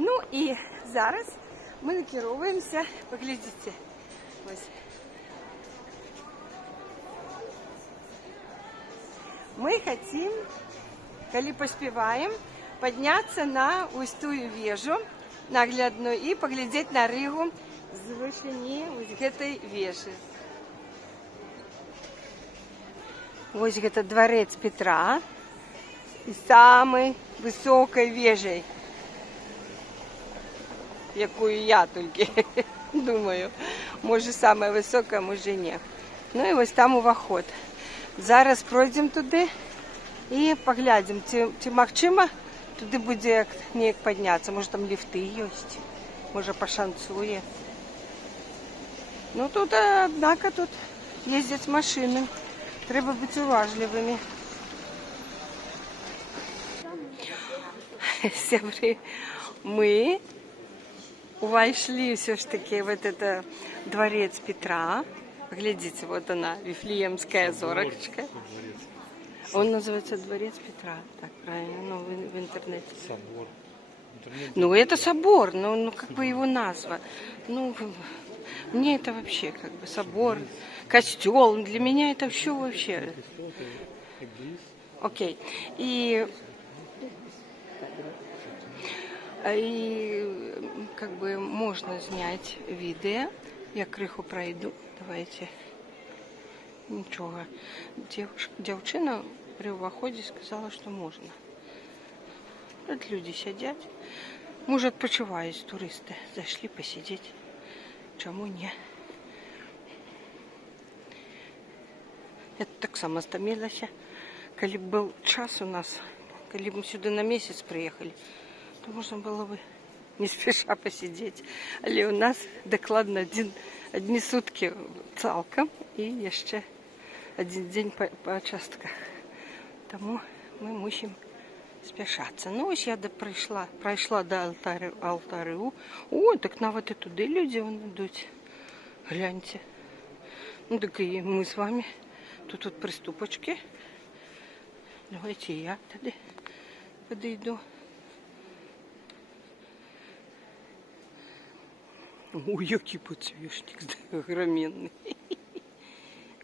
Ну і зараз ми накеровуємося, поглядіть, ось. Мы хотим, коли поспеваем, подняться на ось тую вежу наглядную и поглядеть на Ригу з вышыні ось гэтай вежы. Ось гэта дварэц Петра і самай высокай вежай, якую я толькі думаю. Може самая высокая, може не. Ну і ось там уваход. Зараз пройдем туди і поглядим, ці магчыма туди буде неяк падняцца. Може там ліфты ёсць, може пашанцуе. Ну тут, однако, тут ездят машины. Треба бути уважливими. Сябры, мы увайшли все ж таки в этот дворец Петра. Глядите, вот она, Вифлеемская зорочка. Он называется Дворец Петра, так правильно, ну, в интернете. Собор. Ну, это собор, ну как бы его назва. Ну, мне это вообще как бы собор, костел, для меня это все вообще. Окей. И как бы можно снять видео. Я крыху пройду. Давайте. Нічого. Дівчина при вході сказала, що можна. Тут люди сидять. Може, відпочивають туристи. Зайшли посидіти. Чому ні? Я так само стомилася. Коли б був час у нас, коли б ми сюди на місяць приїхали, то можна було б не спеша посидіти. Але у нас докладно одні сутки цілком і ще один день по частках. Тому ми мусимо спішатися. Ну ось я пройшла до алтарю. О, так навіть і туди люди йдуть. Гляньте. Ну так і ми з вами. Тут приступочки. Давайте я туди подойду. Ой, який подсвечник огроменный.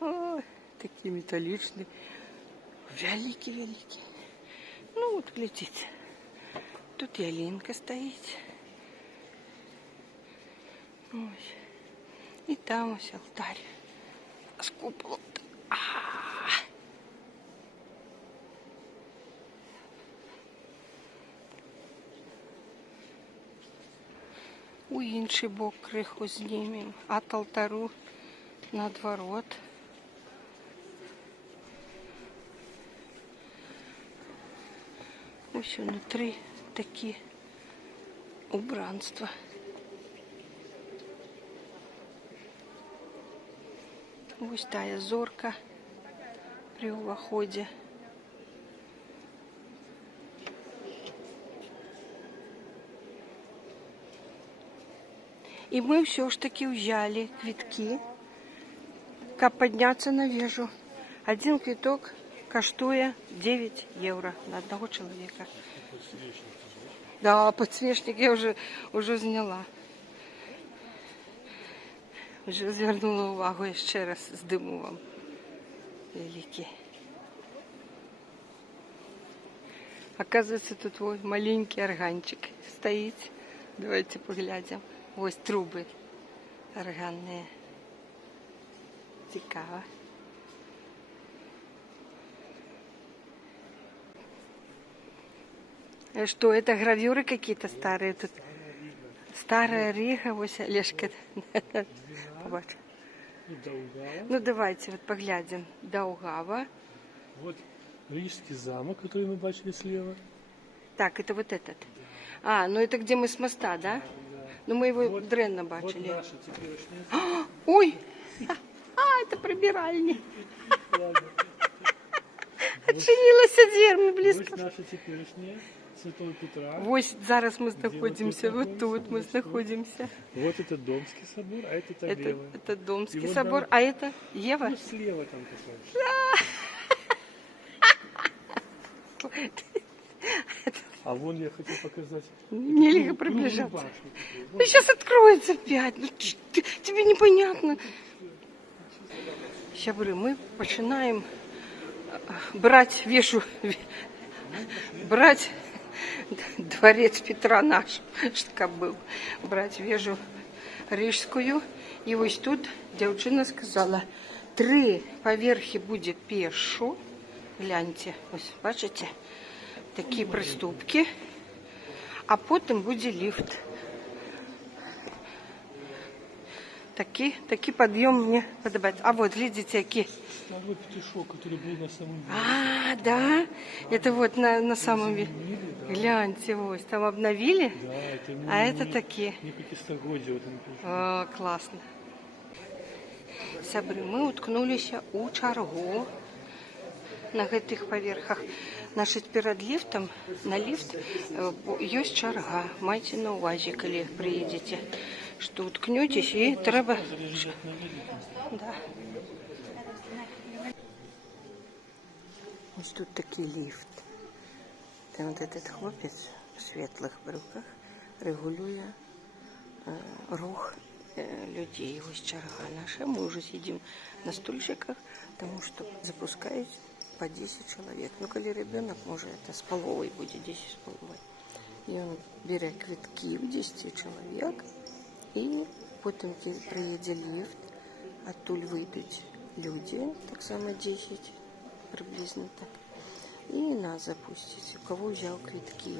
О, такие металличные. Великий. Ну вот, глядите. Тут ялинка стоит. Ось. И там ось алтарь. С куполом. У інший бок криху знімемо, от алтару на дворот. Ось внутрі такі убранства. Ось тая зорка при уваході. И мы все ж таки взяли квитки, как подняться на вежу. Один квиток коштует 9 евро на одного человека. Да, подсвечник я уже зняла. Уже звернула увагу ще раз, здиму вам. Великий. Оказывается, тут вот маленький органчик стоит. Давайте поглядим. Ось труби органные. Цікаво. Что, это гравюры какие-то старые тут? Старая Рига, ось Олежка. Побачу. Ну давайте вот поглядим. Даугава. Вот Рижский замок, который мы бачили слева. Так, это вот этот. А, ну это где мы с моста, да? Ну мы его вот, дренно бачили. Вот наша теперешняя. Ой! Это прибиральня. Отчинилася дверь, ми близько. Ось наша теперешняя, Святого Петра. Ось зараз ми знаходимося, вот тут мы знаходимся. Вот это Домский собор, а это там лево. Это Домский И вот собор, нам- а это Ева? Ну, слева там какой-то. А вон я хотел показать. Нельзя Круглую приближаться. башню такую. Ну, сейчас откроется опять. Ну, тебе непонятно. Сейчас говорю, мы начинаем брать, брать дворец Петра наш, что был, брать вежу Рижскую. И вот тут девчина сказала, 3 поверхи будет пешу. Гляньте, ось, бачите, такі приступки, а потім буде ліфт. Такий підйом мені подобається. А вот, видите, які. Там вот петушок, который был на самом деле. А, да? Это вот на самом деле. Гляньте, ось, там обновили, Да, это а это такие. не пятистогодие. Вот он пишет. О, класно. Сябры, ми уткнулися у чаргу на гэтых паверхах. Значит, перед лифтом, на лифт есть чарга. Майте на увазі, коли приедете, что уткнетесь и треба... Да. Вот тут такий лифт. Там вот этот хлопець в светлых брюках регулює рух людей. Ось черга наша. Мы уже сидим на стульчиках, потому что запускают по 10 человек. Ну, коли ребенок, может, это с половой будет, 10 с половой. И он берет квитки у 10 человек, и потом приедет лифт, оттуль выйдут люди, так само 10, приблизно так. И нас запустить, у кого взял квитки.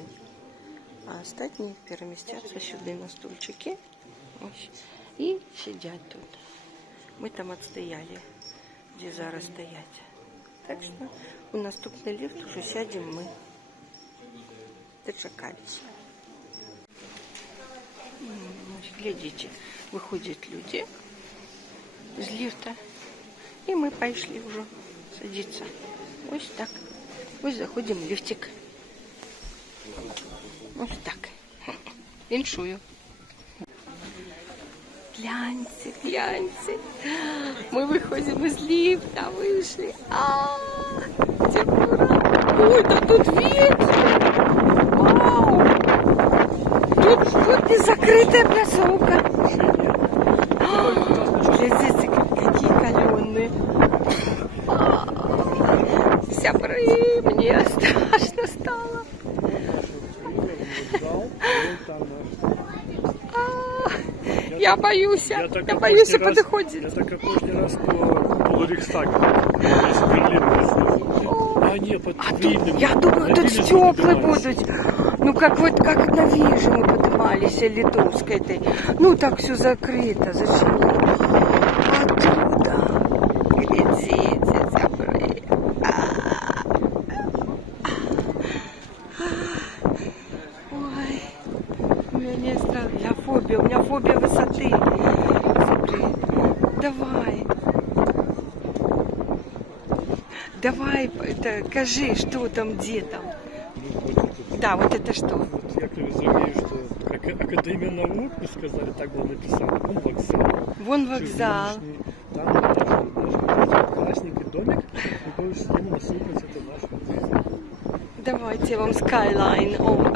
А остальные переместятся сюда на стульчики и сидят тут. Мы там отстояли, где зараз стоять. Так что у наступный лифт уже сядем мы. Дочекались. Глядите, выходят люди из лифта. И мы пошли уже садиться. Вот так. Вот заходим в лифтик. Вот так. Іншую. Гляньте, гляньте. Мы выходим из лифта, вышли. Температура. Ой, да тут вид. Вау. Тут не закрытая плясовка. Глядите, какие каленые. Сябры, мне страшно стало. Я боюсь, я боюсь подходить. Я так как прошлый раз по куполу Рейхстага. Весь Берлин снизу. А нет, под Вильнем. Я думаю, тут стеклы будут. Ну, как вот, как на Виже мы поднимались, Литовской этой. Ну, так все закрыто. Зачем? Оттуда. Глядите, сябры. Ой. У меня страх. У меня фобия высоты. Смотри. Давай. Давай, это, скажи, что там, где там. Да, вот это что? Вот я как разумею, что как Академия наук, мы сказали, так было написано. Вон вокзал. Вон вокзал. Там наш классник и домик. И по всему насыпать это наш вокзал. Давайте я вам Skyline of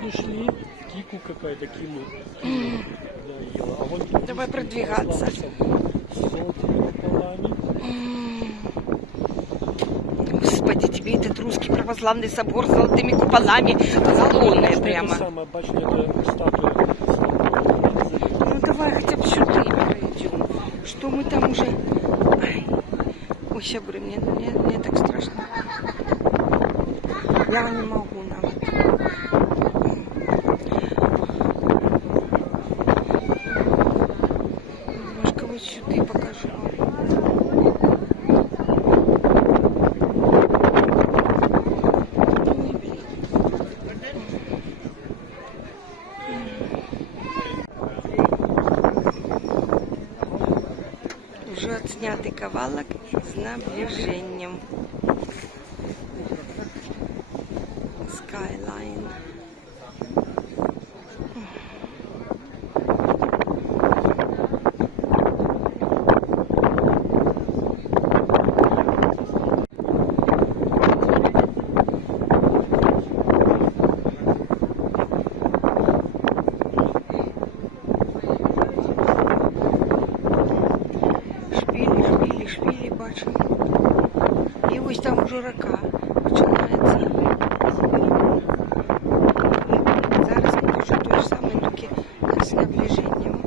Мы шли, кику какая-то кинула. Да, ела. А вон Давай продвигаться. С золотыми куполами. Господи, тебе этот русский православный собор с золотыми куполами. Колонны прямо. Самое обычное, это статуя. Ну давай хотя бы сюда пройдем. Что мы там уже... Ай. Ой, сейчас говорю, мне так страшно. Я не могу навод. Немножко вот сюда покажу. Ой, блин. Уже отснятый кавалок с наближением. Skyline. вже рака починається. Зараз покажу те ж саме, тільки з наближенням.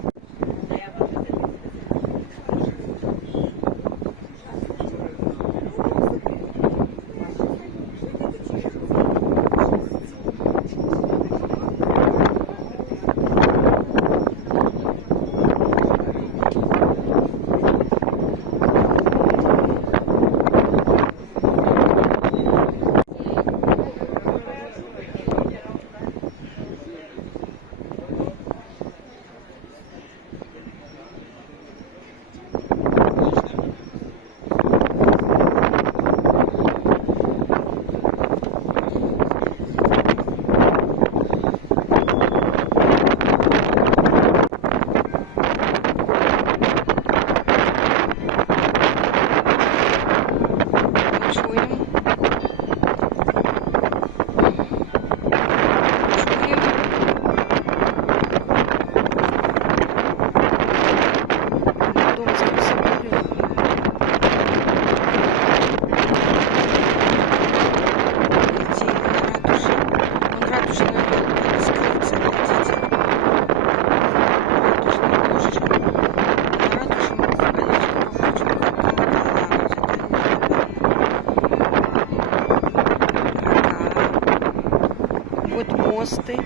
Мосты.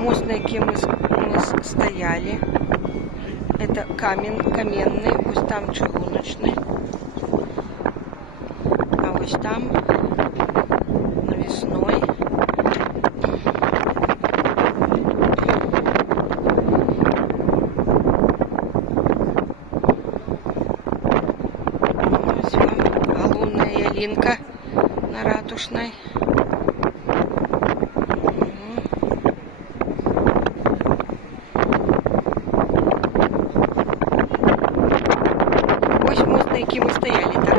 Мост, на яким мы стояли. Это каменный, ось там чугуночный. А ось там навесной. Ось вам галунная ялинка на Ратушной. Які ми стояли там.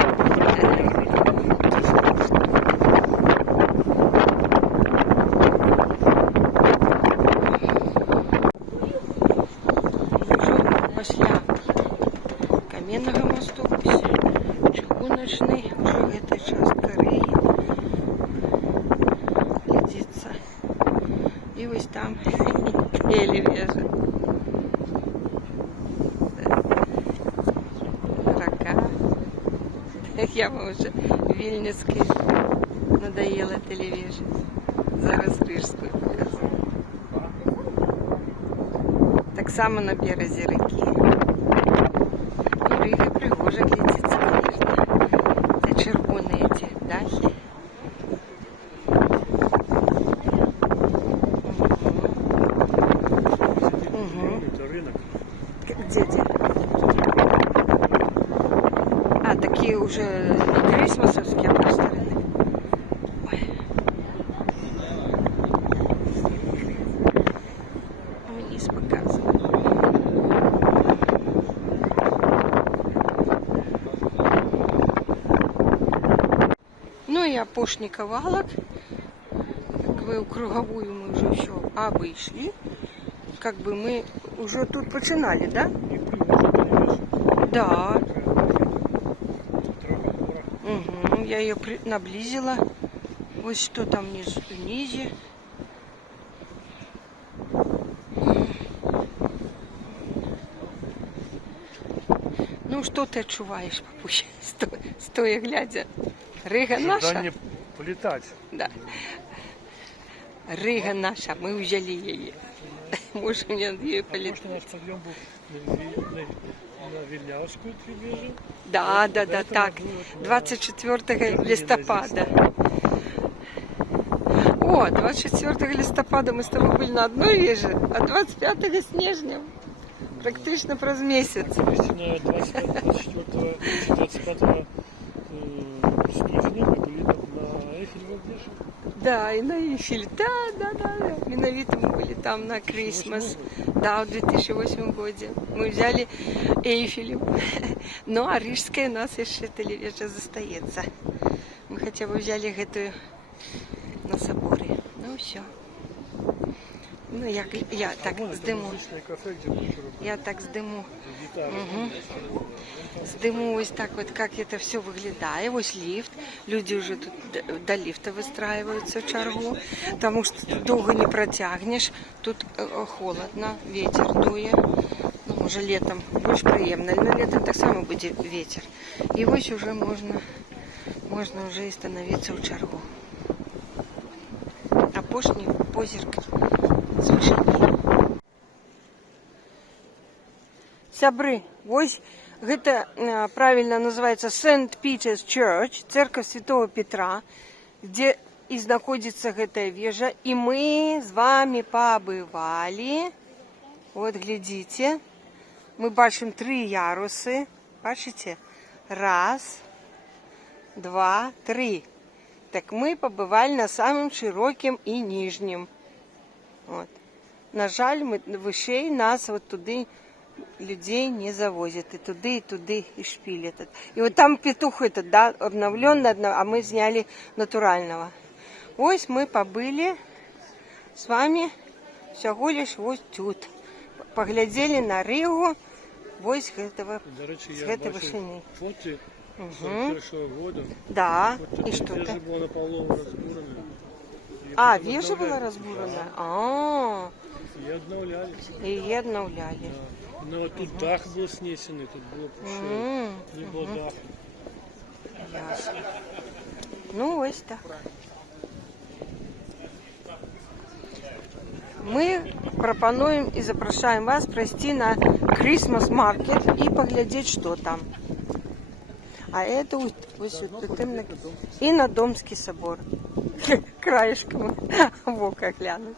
Після каменного мосту, чугуночний, уже эта частка Риги глядится. И ось там Телевежа. Я вам вже Вільнюський надоїла Телевежа. Зараз Рижську показую. Так само на березі реки. Рига пригожа глядиться, звісно. Це червоні ці дахи. Где? А, такие уже не крисмасовские, а просто рынок. Ой. Вниз показываю. Ну и опошника валок. Как бы круговую мы уже все обошли. Как бы мы уже тут починали, да? Да. Угу, я ее наблизила. Вот что там внизу. Ну, что ты отчуваешь, папуся, стоя глядя? Рига наша? Ожидание полетать. Да. Рига наша, мы взяли ее. Можем ее полетать. Наш подъем был на Вильнявскую Телевежу. Да, так. 24 листопада. О, 24 листопада мы с тобой были на одной веже, а 25 с Нижним. Практично про месяц. На 24-25 снежня мы были на Эйфелевой вешалке. Да, и на Эйфеле. Да. Миновито мы были там на Крисмас. Да, в 2008 году. Мы взяли Эйфелев. Ну, а Рижская у нас еще Телевежа застается. Мы хотя бы взяли эту на соборе. Ну, все. Ну, я так здиму. Обычное кафе, где куча работает. Я так здиму. Гитара. Здиму ось так от, як це все виглядає. Ось ліфт. Люди вже тут до ліфта вистраюються в чергу, тому що тут довго не протягнеш. Тут холодно, вітер дує. Ну, може літом більш приємно, але літом так само буде вітер. І ось вже можна вже і становитися в чергу. Апошній позірк з вишні. Сябры, ось гэта правильно называется Saint Peter's Church, церковь Святого Петра, где и находится эта вежа. И мы с вами побывали. Вот, глядите. Мы бачим 3 ярусы. Бачите? 1, 2, 3. Так мы побывали на самом широким и нижнем. Вот. На жаль, мы вышей нас вот туди людей не завозят. И туди, и шпиль этот. И вот там петух этот, да, обновленный, а мы сняли натурального. Ось мы побыли с вами всего лишь вот тут. Поглядели на Ригу, ось этого, До речі, з я этой бачив вишини. фотки 41-го року. Да, От и тут что-то. вежа була наполовину розбурена. І А, потім вежа была обновляли. разбурена? Да, А, і обновляли. и ее обновляли. Да. Ну, а тут дах был снесенный, тут было вообще не было даха. Ясно. Ну, ось так. Мы пропонуем и запрошаем вас пройти на Christmas Market и поглядеть, что там. А это ось и на Домский собор. Краешком в око глянуть.